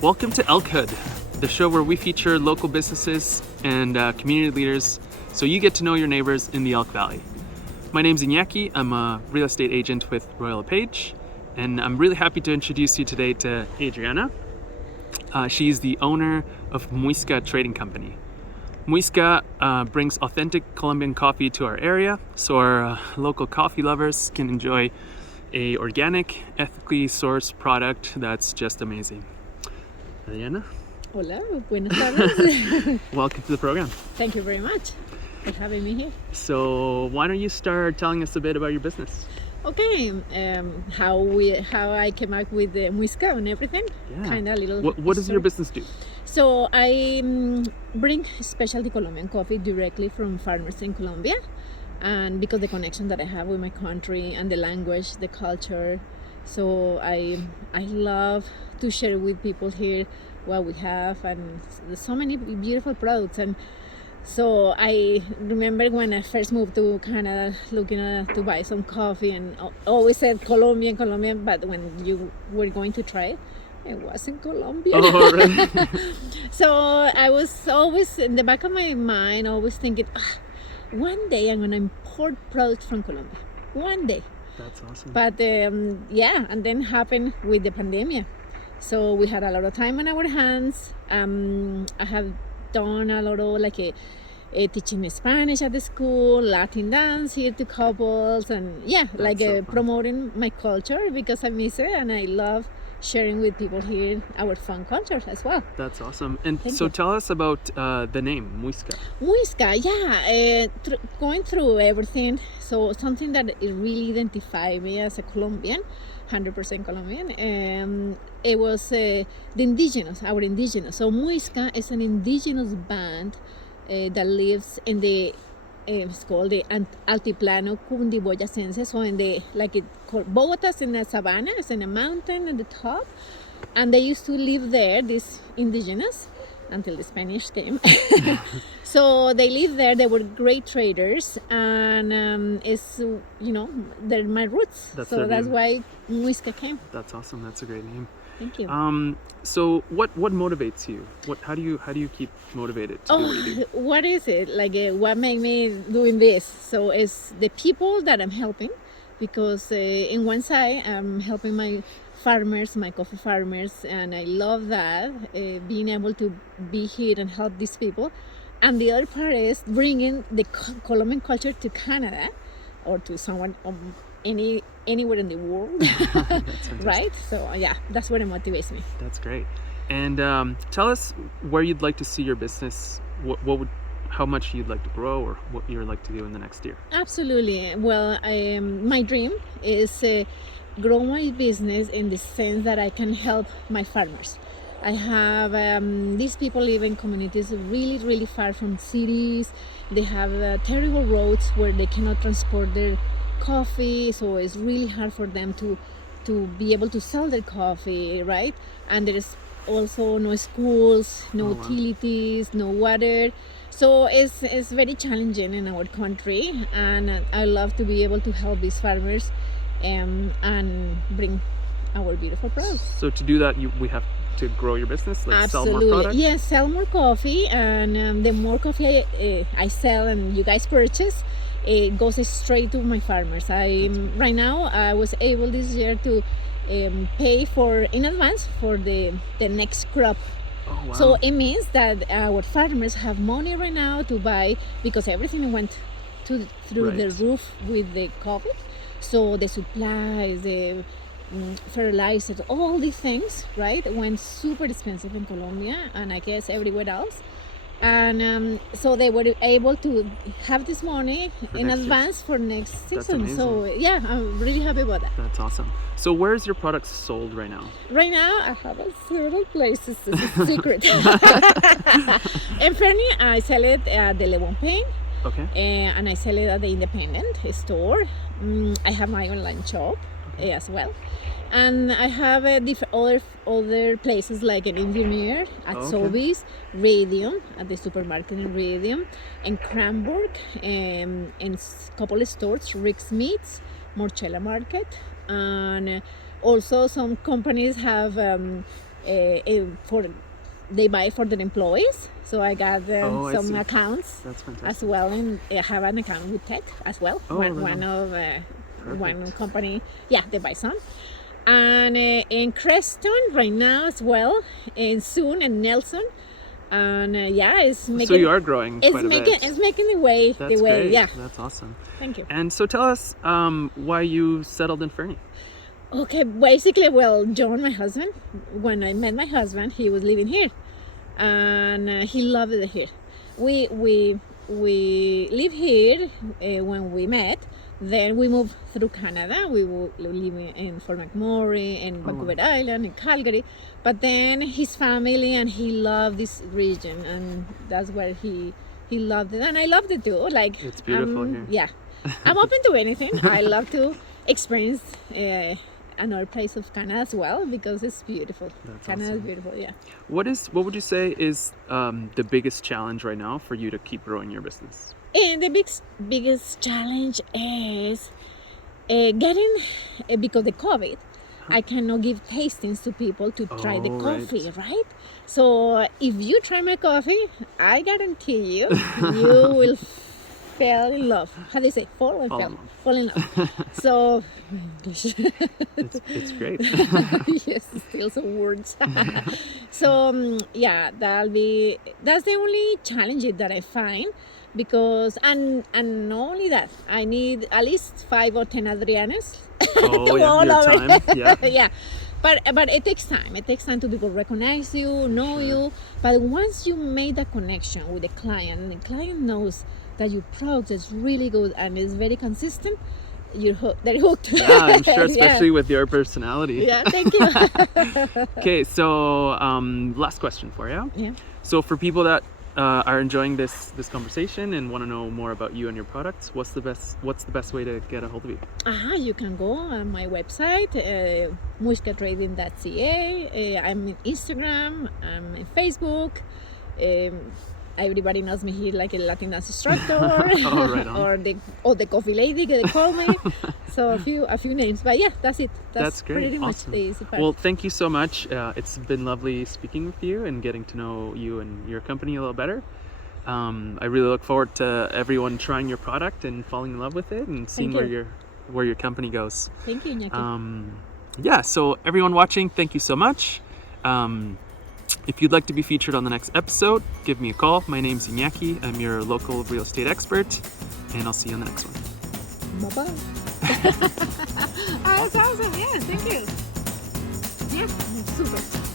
Welcome to Elkhood, the show where we feature local businesses and community leaders so you get to know your neighbors in the Elk Valley. My name's Iñaki. I'm a real estate agent with Royal LePage, and I'm really happy to introduce you today to Adriana. She's the owner of Muisca Trading Co. Muisca brings authentic Colombian coffee to our area, so our local coffee lovers can enjoy a organic, ethically sourced product that's just amazing. Adriana? Hola, buenas tardes. Welcome to the program. Thank you very much for having me here. So why don't you start telling us a bit about your business? Okay, how I came up with the Muisca and everything. Yeah. Kind of little. What does your business do? So I bring specialty Colombian coffee directly from farmers in Colombia, and because the connection that I have with my country and the language, the culture, so I love to share with people here what we have, and there's so many beautiful products. And so I remember when I first moved to Canada, looking to buy some coffee, and always said Colombian, but when you were going to try it wasn't Colombian. Oh, really? So I was always in the back of my mind, always thinking, one day I'm gonna import products from Colombia. One day. That's awesome. But and then happened with the pandemic. So we had a lot of time on our hands. I have done a lot of teaching Spanish at the school, Latin dance here to couples, and promoting my culture because I miss it and I love sharing with people here our fun culture as well. That's awesome. And Thank so you. Tell us about the name, Muisca. Muisca, going through everything. So something that it really identified me as a Colombian, 100% Colombian. It was our indigenous. So Muisca is an indigenous band that lives in the it's called the Altiplano Cundiboyacense. So in the Bogota's in the savannah, it's in a mountain at the top, and they used to live there, these indigenous, until the Spanish came. So they lived there. They were great traders, and they're my roots. That's why Muisca came. That's awesome. That's a great name. Thank you. So what motivates you? How do you keep motivated to do what you do? What is it? What made me doing this? So it's the people that I'm helping, because in one side I'm helping my farmers, my coffee farmers, and I love that, being able to be here and help these people. And the other part is bringing the Colombian culture to Canada or to someone anywhere in the world. Right? So that's what motivates me. That's great. And tell us where you'd like to see your business. How much you'd like to grow, or what you'd like to do in the next year. Absolutely. Well, my dream is grow my business in the sense that I can help my farmers. I have these people live in communities really, really far from cities. They have terrible roads where they cannot transport their coffee, so it's really hard for them to be able to sell their coffee, right? And there is also no schools, no utilities, no water. So it's very challenging in our country, and I love to be able to help these farmers and bring our beautiful products. So to do that, we have to grow your business, Absolutely. Sell more products? Yes, sell more coffee, and the more coffee I sell and you guys purchase, it goes straight to my farmers. Right now I was able this year to pay in advance for the next crop. Oh, wow. So it means that our farmers have money right now to buy, because everything went through the roof with the COVID. So the supplies, the fertilizers, all these things, right, went super expensive in Colombia and I guess everywhere else. And so they were able to have this money in advance for next season. So I'm really happy about that. That's awesome. So where's your products sold right now? Right now I have several places. It's a secret. In Fernie, I sell it at the LePage. Okay. And I sell it at the independent store. I have my online shop as well. And I have other places like in Vermeer, at Sobeys, Radium, at the supermarket in Radium, and Cranbrook, and a couple of stores, Rick's Meats, Morchella Market, and also some companies have for they buy for their employees. So I got I some see. accounts That's fantastic. as well, and I have an account with Tech as well. Oh, right one on. of one company, yeah, they buy some. And in Creston right now as well, and soon in Nelson, and yeah, it's making. So you are growing quite a bit. It's making the way. That's great. Yeah. That's awesome. Thank you. And so tell us why you settled in Fernie. Okay, basically, well, John, my husband, when I met my husband, he was living here, and he loved it here. We live here when we met. Then we moved through Canada. We were living in Fort McMurray, in Vancouver Island, in Calgary. But then his family and he loved this region, and that's where he loved it, and I loved it too. Like, It's beautiful here. Yeah, I'm open to anything. I love to experience another place of Canada as well, because it's beautiful. That's Canada awesome. is beautiful. Yeah. What would you say is the biggest challenge right now for you to keep growing your business? And the biggest challenge is getting, because the COVID, I cannot give tastings to people to try the coffee, right? So if you try my coffee, I guarantee you, you will fall in love. How do you say? Fall in love. So, English. It's great. Yes, still some words. So yeah, that's the only challenge that I find. Because and not only that, I need at least 5 or 10 Adrianas Oh, to yeah, all your over. time. Yeah. Yeah, but it takes time. It takes time to people recognize you, know you. But once you make that connection with the client, and the client knows that your product is really good and is very consistent, you're hooked. They're hooked. Yeah, I'm sure, especially Yeah. with your personality. Yeah, thank you. Okay, so last question for you. Yeah. So for people that are enjoying this conversation and want to know more about you and your products, what's the best way to get a hold of you? You can go on my website, muiscatrading.ca. I'm in Instagram, I'm in Facebook. Everybody knows me here like a Latin dance instructor. Oh, right on. or the coffee lady, they call me. So a few names, but yeah, that's it. That's great. Pretty much Awesome. the easy part. Well, thank you so much. It's been lovely speaking with you and getting to know you and your company a little better. I really look forward to everyone trying your product and falling in love with it and seeing where your company goes. Thank you, Iñaki. Yeah, so everyone watching, thank you so much. If you'd like to be featured on the next episode, give me a call. My name's Iñaki. I'm your local real estate expert, and I'll see you on the next one. Bye-bye. That's awesome. Yeah, thank you. Yeah, super.